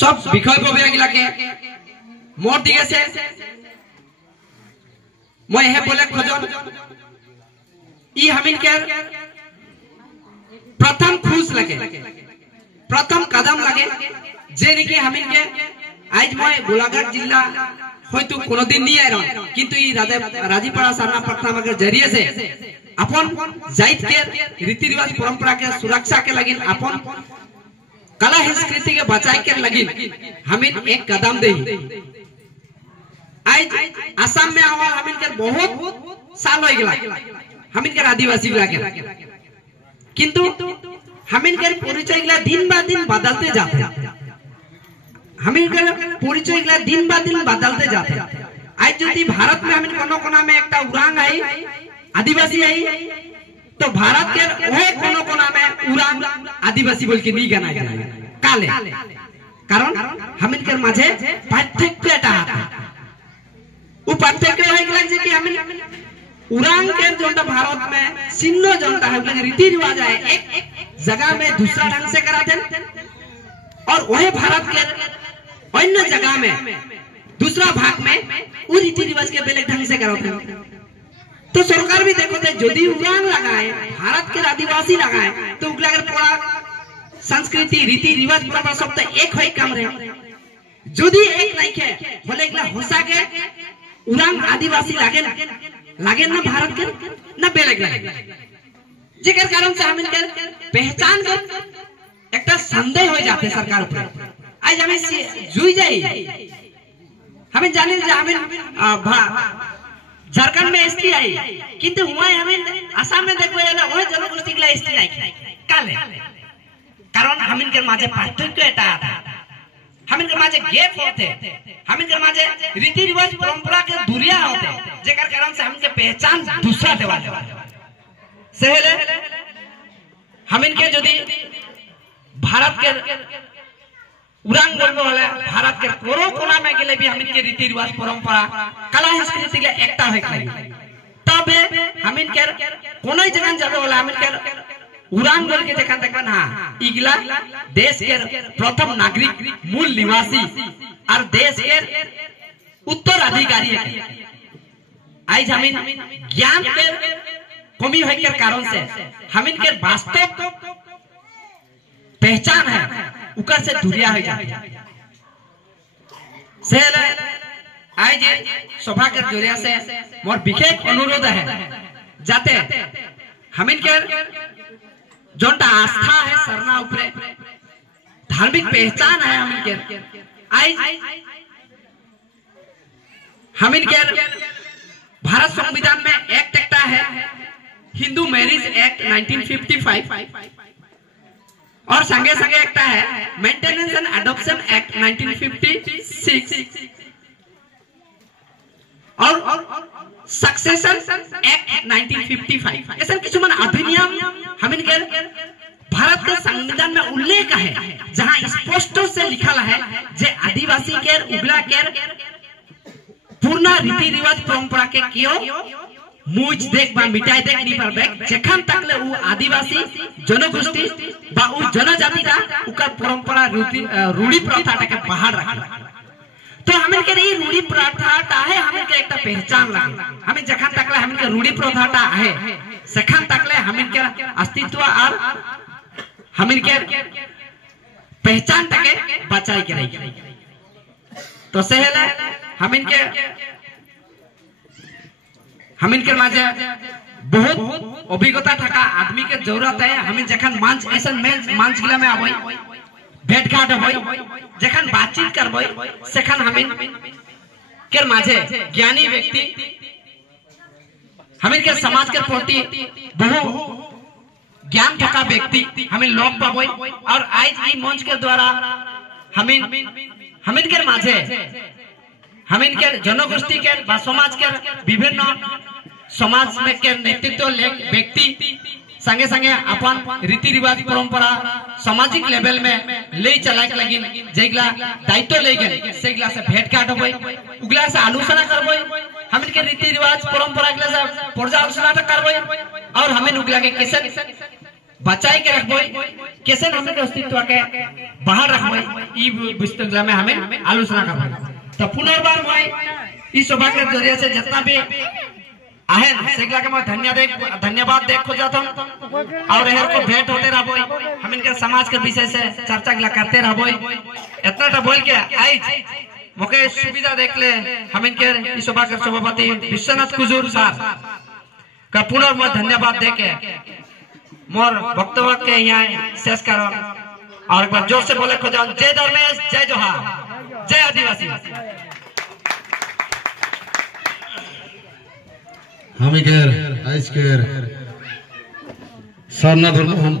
सब বিষয়ববীয়াগিলাকে মোর দি গেছে মই হে বলে খোঁজন ই হামিনকে प्रथम खुश लगे प्रथम कदम लगे जे निके हामिनके आज मैं गोलाघाट जिला হয়তো কোনদিন নিয়ে আইরন কিন্তু এই রাজীপাড়া সারনা पटना के जरिए से अपन जाइत के रीति रिवाज परंपरा के सुरक्षा के लगिन अपन कला संस्कृति के बचाए के लगिन हमिन एक कदम दे आज असम में आवाल हमिन के बहुत साल हो गया हमिन के आदिवासी के किंतु हमिन के परिचय गला दिन बा दिन बदलते जाते हमिन के परिचय गला दिन बा दिन बदलते जाते आज यदि भारत में हमिन कोनो कोना में एकटा उरांग आई आदिवासी आई तो भारत के वह कोनो कोना में उरांग आदिवासी बोल के नहीं गाना जाए काले कारण हमिन के माঝে पार्थक्यटा वो पार्थक्य है कि कि हमिन उरांग के जोंटा भारत में सिन्नो जोंटा है रीति रिवाज है एक जगह में दूसरा ढंग से कराते और वही भारत के अन्य जगह में दूसरा भाग में वो रीति रिवाज के बेलेग ढंग से कराते तो सरकार भी देखो थे यदि उरांग लगाए भारत के आदिवासी लगाए तो उगला अगर पूरा संस्कृति रीति रिवाज पूरा सब तो एक हो कम रहे यदि एक नहीं के बोले होसा के उरांग आदिवासी लागे लागे ना भारत के ना बेलेग जेकर कारण से हम इनके पहचान कर एक संदेह हो जाते सरकार पर आज हमें जुई जाई हमें जाने हमें झारखंड में एसटी आई किंतु हुआ हमें आसाम में देखो वह जनगोष्ठी के एसटी नहीं काले कारण हम इनके माঝে पार्थक्य এটা हम इनके माঝে गैप होते हम इनके माঝे रीति रिवाज परंपरा के दूरिया होते जेकर कारण से हम इनके पहचान दूसरा देवा सहले हम इनके यदि भारत के उरांग बोलबो वाला भारत के कोरो कोना में गेले भी हम इनके रीति रिवाज परंपरा कला संस्कृति के एकता है तब हम इनके कोनो जगह जाबे वाला हम इनके उरांग बोल के देखा देखन हां इगला देश के प्रथम नागरिक मूल निवासी और देश के उत्तराधिकारी है आज हम ज्ञान के कमी होने के कारण से हम इनके वास्तव पहचान है उकर से दूरिया हो जाती से आज सभा के जरिया से मोर विशेष अनुरोध है जाते हम इनके जोंटा आस्था है सरना ऊपरे धार्मिक पहचान है हम इनके आज हम इनके भारत संविधान में एक्ट एकटा है हिंदू मैरिज एक्ट 1955 और संगे संगे एकटा है मेंटेनेंस एंड एडॉप्शन एक्ट 1956 और सक्सेशन एक्ट 1955 ऐसा किछुमान अधिनियम हम इनके भारत के संविधान में उल्लेख है जहां स्पष्ट से लिखा है जे आदिवासी के उगला के पूर्ण रीति रिवाज परंपरा के कियो मुझ देख बा मिटाई देख नहीं पारबे जखन तक ले उ आदिवासी जनगोष्ठी बा उ जनजाति का उकर परंपरा रूढ़ी प्रथा के बाहर रखा तो हमें के ये रूढ़ी प्रथा है हमें के एक पहचान लगे हमें जखन तक ले हमें के रूढ़ी प्रथा है सखन तक ले हमें के अस्तित्व और हमें के पहचान तक बचाई के रही तो सहले हमें के माঝে बहुत अभिज्ञता थका आदमी के जरूरत है हमें जखन मंच ऐसा मंच गिला में आबई भेट घाट होई जखन बातचीत करबई सेखन हमें के माঝে ज्ञानी व्यक्ति हमें के समाज के प्रति बहु ज्ञान थका व्यक्ति हमें लोग पाबई और आज ई मंच के द्वारा हमें के माঝে हमें के जनगोष्ठी के समाज के विभिन्न समाज में के नेतृत्व व्यक्ति संगे संगे अपन रीति रिवाज परंपरा सामाजिक लेवल में ले चलाए लगी जेगला दायित्व ले गए सेगला से भेंट घाट होबई उगला से आलोचना करबई हमें के रीति रिवाज परंपरा गला से पर्यालोचना करबई और हमें उगला के कैसे बचाए के रखबई कैसे हमें के अस्तित्व के बाहर रखबै ई विस्तृत में हमें आलोचना करबै। तो पुनर्बार मैं इस सभा के जरिए से जितना भी आहेन सेगला के मैं धन्यवाद देख खोजत हूं और एहर को भेंट होते रहबो, हम इनके समाज के विषय से चर्चा गिला करते रहबो। इतना टा बोल के आई मौके सुविधा देख ले हम इनके इस सभा के सभापति विश्वनाथ कुजूर साहब का पुनः मैं धन्यवाद दे के मोर वक्तव्य के यहाँ शेष करो और एक बार जोर से बोले खोजा जय धर्मेश, जय जोहार, जय आदिवासी। हमें आइसकेर सारना धर्म हम